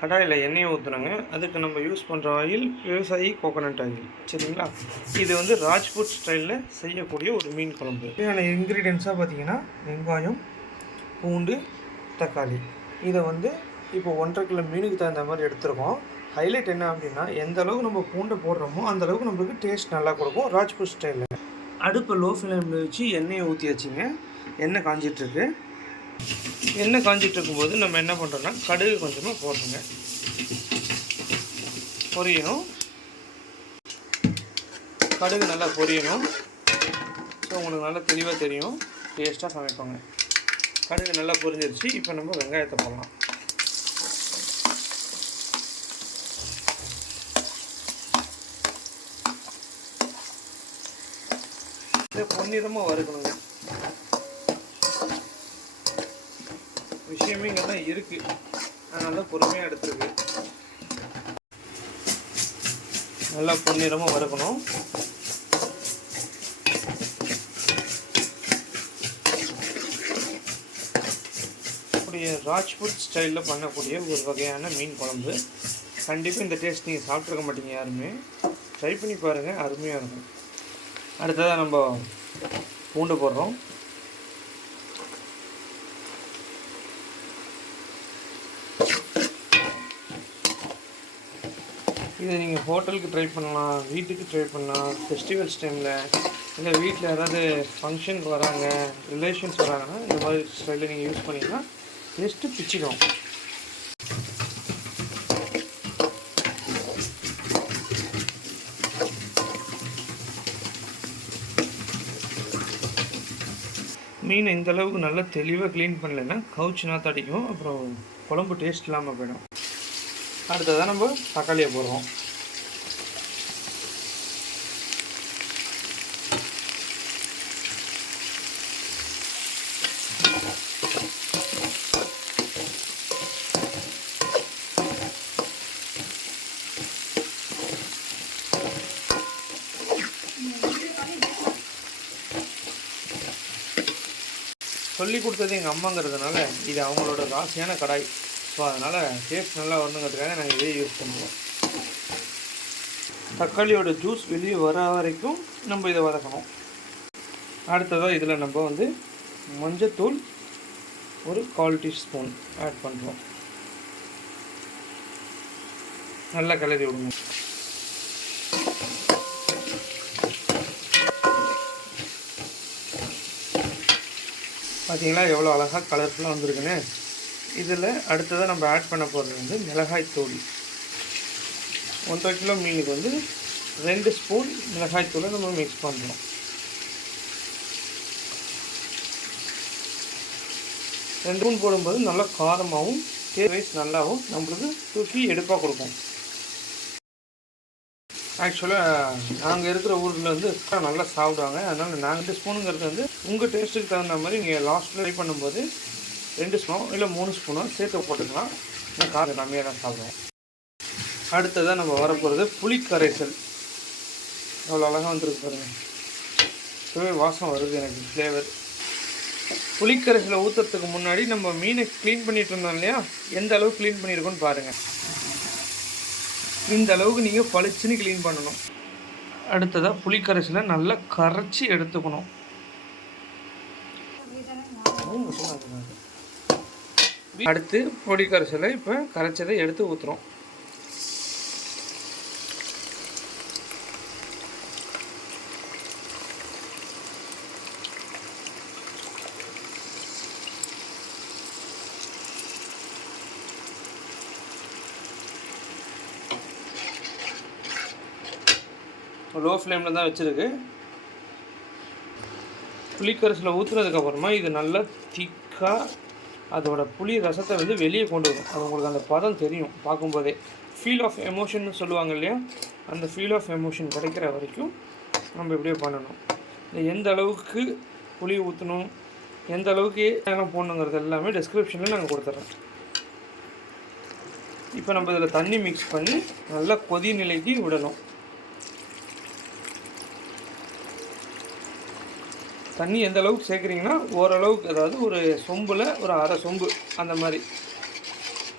கடாயில் எண்ணெயை ஊற்றுனாங்க அதுக்கு நம்ம யூஸ் பண்ணுற ஆயில் விவசாயி கோகோனட் ஆயில் சரிங்களா? இது வந்து ராஜ்புட் ஸ்டைலில் செய்யக்கூடிய ஒரு மீன் குழம்பு. இதுக்கான இன்க்ரீடியன்ஸாக பார்த்தீங்கன்னா வெங்காயம் பூண்டு தக்காளி. இதை வந்து இப்போ ஒன்றரை கிலோ மீனுக்கு தகுந்த மாதிரி எடுத்துருக்கோம். ஹைலைட் என்ன அப்படின்னா எந்த அளவுக்கு நம்ம பூண்டை போடுறோமோ அந்த அளவுக்கு நம்மளுக்கு டேஸ்ட் நல்லா கொடுக்கும் ராஜ்புட் ஸ்டைலில் அடுப்பை லோ ஃப்ளேமில் வச்சு எண்ணெயை ஊற்றி வச்சுங்க எண்ணெய் காஞ்சிட்ருக்கு எண்ணெய் காஞ்சிட்டு இருக்கும்போது நம்ம என்ன பண்ணுறோன்னா கடுகு கொஞ்சமாக போடுறோங்க பொரியணும். கடுகு நல்லா பொரியணும். ஸோ உங்களுக்கு நல்லா தெளிவாக தெரியும். டேஸ்ட்டாக சமைப்போங்க. கடுகு நல்லா பொரிஞ்சிருச்சு. இப்போ நம்ம வெங்காயத்தை போடலாம். இதை பொன்னிறமாக வறுக்கணுங்க. விஷயமே இங்கே தான் இருக்குது அதனால தான் பொறுமையாக எடுத்துருக்கு. நல்லா பொன்னிறமாக வறுக்கணும். அப்படியே ராஜ்புட் ஸ்டைலில் பண்ணக்கூடிய ஒரு வகையான மீன் குழம்பு. கண்டிப்பாக இந்த டேஸ்ட் நீங்கள் சாப்பிட்ருக்க மாட்டீங்க யாருமே. ட்ரை பண்ணி பாருங்கள் அருமையாக இருக்கும். அடுத்ததாக நம்ம பூண்டு போடுறோம். இதை நீங்கள் ஹோட்டலுக்கு ட்ரை பண்ணலாம் வீட்டுக்கு ட்ரை பண்ணலாம் ஃபெஸ்டிவல்ஸ் டைமில் இல்லை வீட்டில் யாராவது ஃபங்க்ஷனுக்கு வராங்க ரிலேஷன்ஸ் வராங்கன்னா இந்த மாதிரி ஸ்டைலில் நீங்கள் யூஸ் பண்ணிங்கன்னா ஜஸ்ட்டு பிச்சிடும் மீன் இந்தளவுக்கு நல்லா தெளிவாக க்ளீன் பண்ணலைன்னா கவுச்சு நாற்று அடிக்கும் அப்புறம் குழம்பு டேஸ்ட் இல்லாமல் போயிடும். அடுத்ததாக நம்ம தக்காளியை போடுறோம். சொல்லி கொடுத்தது எங்கள் அம்மாங்கிறதுனால இது அவங்களோட ராசியான கடாய். ஸோ அதனால் டேஸ்ட் நல்லா வரணுங்கிறதுக்காக நாங்கள் இதே யூஸ் பண்ணுவோம் தக்காளியோட ஜூஸ் வெளியே வர வரைக்கும் நம்ம இதை வதக்கணும். அடுத்ததாக இதில் நம்ம வந்து மஞ்சத்தூள் ஒரு கால் டீஸ்பூன் ஆட் பண்ணுறோம் நல்லா கிளறி விடுங்க. பார்த்தீங்களா எவ்வளோ அழகாக கலர்ஃபுல்லாக வந்திருக்குன்னு? இதில் அடுத்ததாக நம்ம ஆட் பண்ண போகிறது வந்து மிளகாய் தூள். ஒன்றரை கிலோ மீனுக்கு வந்து ரெண்டு ஸ்பூன் மிளகாய் தூளை நம்ம மிக்ஸ் பண்ணுறோம். ரெண்டு ஸ்பூன் போடும்போது நல்லா காரமாகவும் டேஸ்ட் வைஸ் நல்லாவும் நம்மளுக்கு தூக்கி எடுப்பாக கொடுக்கும். ஆக்சுவலாக நாங்கள் இருக்கிற ஊரில் வந்து நல்லா சாப்பிடுவாங்க. அதனால் நாங்கள் ரெண்டு ஸ்பூனுங்கிறது வந்து உங்கள் டேஸ்ட்டுக்கு தகுந்த மாதிரி நீங்கள் லாஸ்ட்டில் ட்ரை பண்ணும்போது ரெண்டு ஸ்பூனோ இல்லை மூணு ஸ்பூனோ சேர்த்து போட்டுக்கலாம். நான் காரம் கம்மியாக தான் சாப்பிடுவோம்? அடுத்ததாக நம்ம வரப்போகிறது புளிக்கரைசல். அவ்வளோ அழகாக வந்துருக்கு பாருங்கள் இப்போவே வாசம் வருது எனக்கு ஃப்ளேவர் புளிக்கரைசலை ஊற்றுறதுக்கு முன்னாடி நம்ம மீனை க்ளீன் பண்ணிட்டு இருந்தோம் இல்லையா? எந்த அளவு க்ளீன் பண்ணியிருக்கோன்னு பாருங்கள் இந்த அளவுக்கு நீங்கள் பளிச்சுன்னு க்ளீன் பண்ணணும். அடுத்ததாக புளிக்கரைசலை நல்லா கரைச்சி எடுத்துக்கணும். அடுத்து புளிக்கரைசலை இப்போ கரைச்சதை எடுத்து ஊற்றுறோம் லோ ஃப்ளேமில் தான் வச்சுருக்கு. புளிக்கரசில் ஊற்றுறதுக்கப்புறமா இது நல்லா திக்காக அதோட புளி ரசத்தை வந்து வெளியே கொண்டு வரும் அது உங்களுக்கு அந்த பதம் தெரியும் பார்க்கும்போதே. ஃபீல் ஆஃப் எமோஷன் சொல்லுவாங்க இல்லையா? அந்த ஃபீல் ஆஃப் எமோஷன் கிடைக்கிற வரைக்கும் நம்ம இப்படியே பண்ணணும். இந்த எந்த அளவுக்கு புளி ஊற்றணும் எந்த அளவுக்கு நேரம் போடணுங்கிறது எல்லாமே டிஸ்கிரிப்ஷனில் நாங்கள் கொடுத்துட்றோம் இப்போ நம்ம இதில் தண்ணி மிக்ஸ் பண்ணி நல்லா கொதி நிலைக்கு விடணும். தண்ணி எந்த அளவுக்கு சேர்க்குறீங்கன்னா ஓரளவுக்கு அதாவது ஒரு சொம்பில் ஒரு அரை சொம்பு அந்த மாதிரி.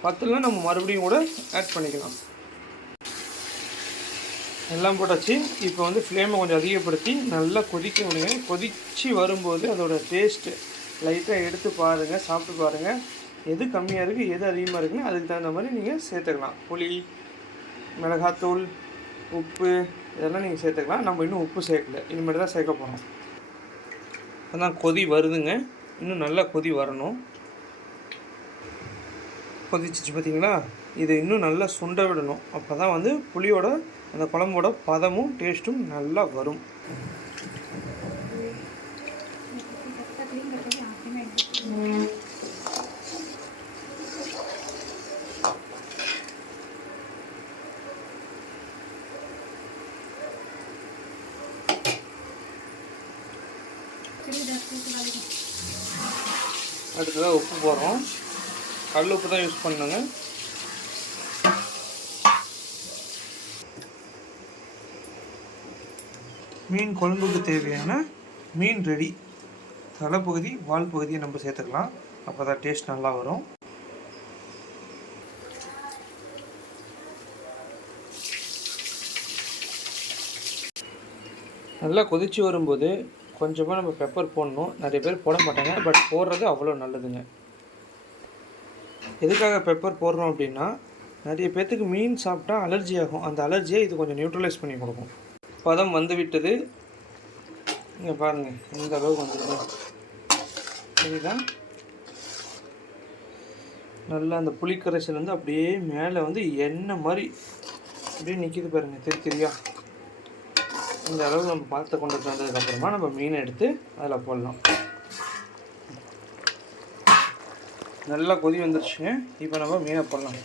பத்தில் நம்ம மறுபடியும் கூட ஆட் பண்ணிக்கலாம். எல்லாம் போட்டாச்சு. இப்போ வந்து ஃப்ளேமை கொஞ்சம் அதிகப்படுத்தி நல்லா கொதிக்க முடியும் கொதித்து வரும்போது அதோட டேஸ்ட்டு லைட்டாக எடுத்து பாருங்கள் சாப்பிட்டு பாருங்கள் எது கம்மியாக இருக்குது எது அதிகமாக இருக்குன்னு அதுக்கு தகுந்த மாதிரி நீங்கள் சேர்த்துக்கலாம். புளி மிளகாத்தூள் உப்பு இதெல்லாம் நீங்கள் சேர்த்துக்கலாம். நம்ம இன்னும் உப்பு சேர்க்கல. இனிமேட்டு தான் சேர்க்க போகிறோம் அதான் கொதி வருதுங்க. இன்னும் நல்லா கொதி வரணும். கொதிச்சிச்சு பார்த்தீங்களா இதை இன்னும் நல்லா சுண்ட விடணும். அப்போ தான் வந்து புளியோட அந்த குழம்போட பதமும் டேஸ்ட்டும் நல்லா வரும். அடுத்ததாக உப்பு போடுறோம். கல் உப்பு தான் யூஸ் பண்ணுங்க மீன் குழம்புக்கு தேவையான மீன் ரெடி. தலைப்பகுதி வால் பகுதியை நம்ம சேர்த்துக்கலாம். அப்போ தான் டேஸ்ட் நல்லா வரும். நல்லா கொதிச்சு வரும்போது கொஞ்சமாக நம்ம பெப்பர் போடணும். நிறைய பேர் போட மாட்டாங்க. பட் போடுறது அவ்வளோ நல்லதுங்க. எதுக்காக பெப்பர் போடுறோம் அப்படின்னா நிறைய பேர்த்துக்கு மீன் சாப்பிட்டா அலர்ஜி ஆகும். அந்த அலர்ஜியை இது கொஞ்சம் நியூட்ரலைஸ் பண்ணி கொடுக்கும். பதம் வந்து விட்டது. இங்கே பாருங்கள் எந்த அளவுக்கு வந்துருக்கு. சரிதான் நல்லா அந்த புளிக்கரைசல் வந்து அப்படியே மேலே வந்து எண்ணெய் மாதிரி அப்படியே நிற்கிது பாருங்கள் தெரிய தெரியா? இந்த அளவு நம்ம பார்த்து கொண்டு வந்ததுக்கப்புறமா நம்ம மீனை எடுத்து அதில் போடலாம். நல்லா கொதி வந்துருச்சுங்க இப்போ நம்ம மீனை போடலாம்.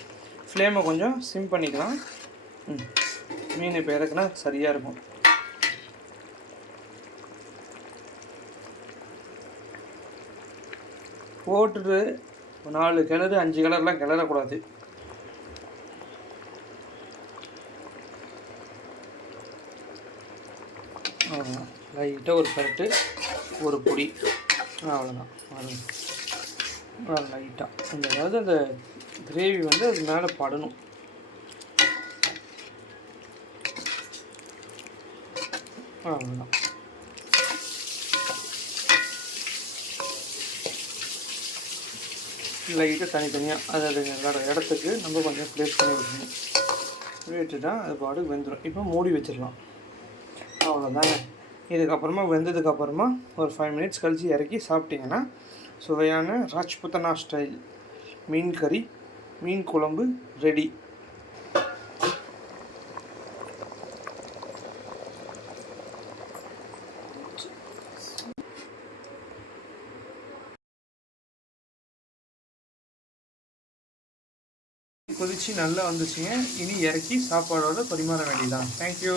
ஃப்ளேமை கொஞ்சம் சிம் பண்ணிக்கலாம். ம். மீன் இப்போ இறக்குனா சரியாக இருக்கும். போட்டுட்டு நாலு கிளறு அஞ்சு கிளறுலாம் கிளறக்கூடாது அவ்வளோதான் லைட்டாக ஒரு பரட்டு ஒரு பொடி. அவ்வளோதான் லைட்டாக அந்த அதாவது அந்த கிரேவி வந்து அது மேலே படணும். அவ்வளோதான் லைட்டாக தனித்தனியாக அது அது இடத்துக்கு நம்ம கொஞ்சம் ப்ளேஸ் பண்ணி வைக்கணும் விட்டுட்டா அது பாடு வெந்துடும் இப்போ மூடி வச்சிடலாம். அவ்வளோதானே இதுக்கப்புறமா வெந்ததுக்கப்புறமா ஒரு ஃபைவ் மினிட்ஸ் கழித்து இறக்கி சாப்பிட்டிங்கன்னா சுவையான ராஜ்புத்தனா ஸ்டைல் மீன் கறி மீன் குழம்பு ரெடி கொதிச்சு நல்லா வந்துச்சுங்க. இனி இறக்கி சாப்பாடோட பரிமாற வேண்டியதான் தேங்க்யூ